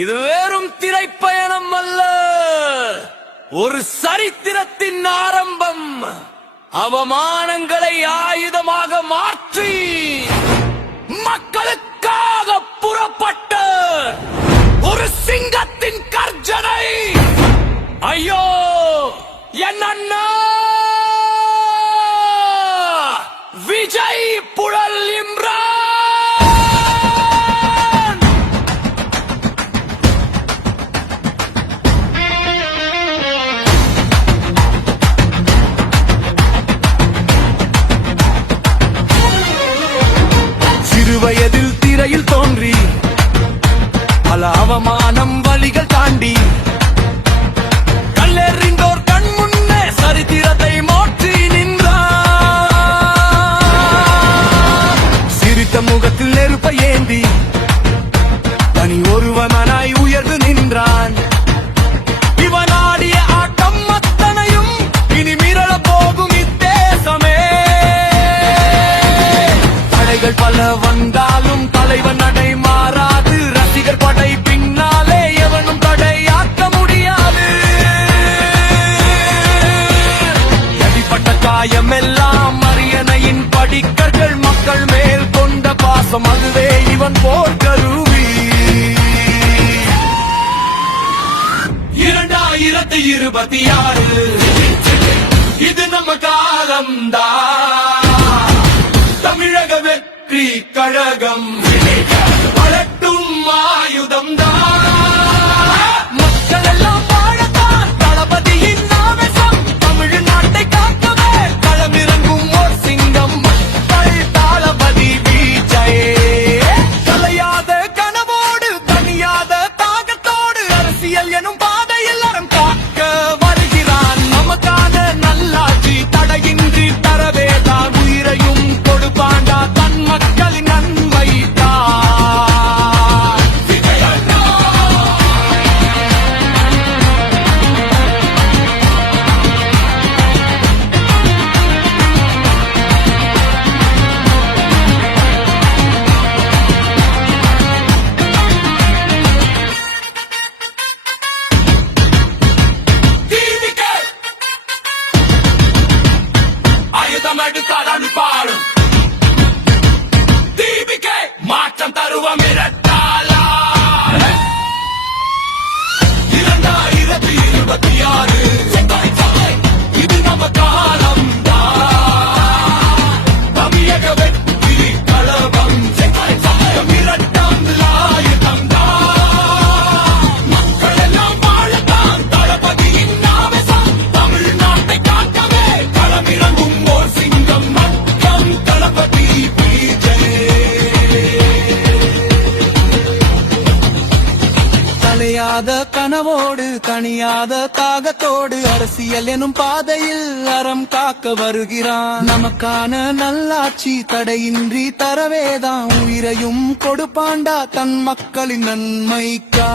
இது வெறும் திரைப்பயணம் அல்ல, ஒரு சரித்திரத்தின் ஆரம்பம். அவமானங்களை ஆயுதமாக மாற்றி மக்களுக்காக புறப்பட்ட ஒரு சிங்கத்தின் கர்ஜனை. ஐயோ என் அண்ணா விஜய் புழல் இம்ரான். சிறுவயதில் திரையில் தோன்றி பல அவமானம் வழிகள் தாண்டி கல்லெறிந்தோர் கண் முன்னே சரித்திரத்தை மாற்றி நின்றார். சிரித்த முகத்தில் நெருப்பை ஏந்தி தனி ஒருவனாய் உயர்ந்து நின்றான். இவன் ஆடிய ஆட்டம் அத்தனையும் இனி மிரள போகும் இத்தேசமே. தடைகள் பல வந்தாலும் தலைவன் நடை மாறாது. ரசிகர் படை பின்னாலே எவனும் தடையாக்க முடியாது. அடிப்பட்ட காயமெல்லாம் அரியணையின் படிக்கர்கள். மக்கள் மேல் கொண்ட பாசம் அதுவே இவன் போர் கருவி. 2026 இது நம்ம காலம்தான். தமிழக வெற்றி கழகம் பலட்டும் ஆயுதம் தான். மக்கள் எல்லாம் வாழத்தான் தளபதியின் ஆவேசம். தமிழ்நாட்டை காக்கவே களமிறங்கும் ஓர் சிங்கம். மக்கள் தளபதி விஜய். கலையாத கனவோடு தனியாத தாகத்தோடு அரசியல் எனும் பாதையில் அறம் காக்க வருகிறான். நமக்கான நல்லாட்சி தடையின்றி தரவேதான் உயிரையும் கொடுப்பாண்டா தன் மக்களின் நன்மை தான். ஆயுதம் எடுத்தால் பாடும் தீபிகை மாற்றம் தருவ மிரட்டாளா. 2026 இது நம்ம காலம் தான். தமிழக வெற்றி கழகம் மிரட்டம் ஆயுதம் தான். மக்கள் எல்லாம் வாழத்தான் தளபதியின் ஆவேசம். தமிழ்நாட்டை காக்கவே களமிறங்கும் ஓர் சிங்கம். மக்கள் தளபதி தலையாத கனவோடு தனியாத தாகத்தோடு அரசியல் எனும் பாதையில் அறம் காக்க வருகிறான். நமக்கான நல்லாட்சி தடையின்றி தரவேதான் உயிரையும் கொடுப்பாண்டா தன் மக்களின் நன்மைக்கா.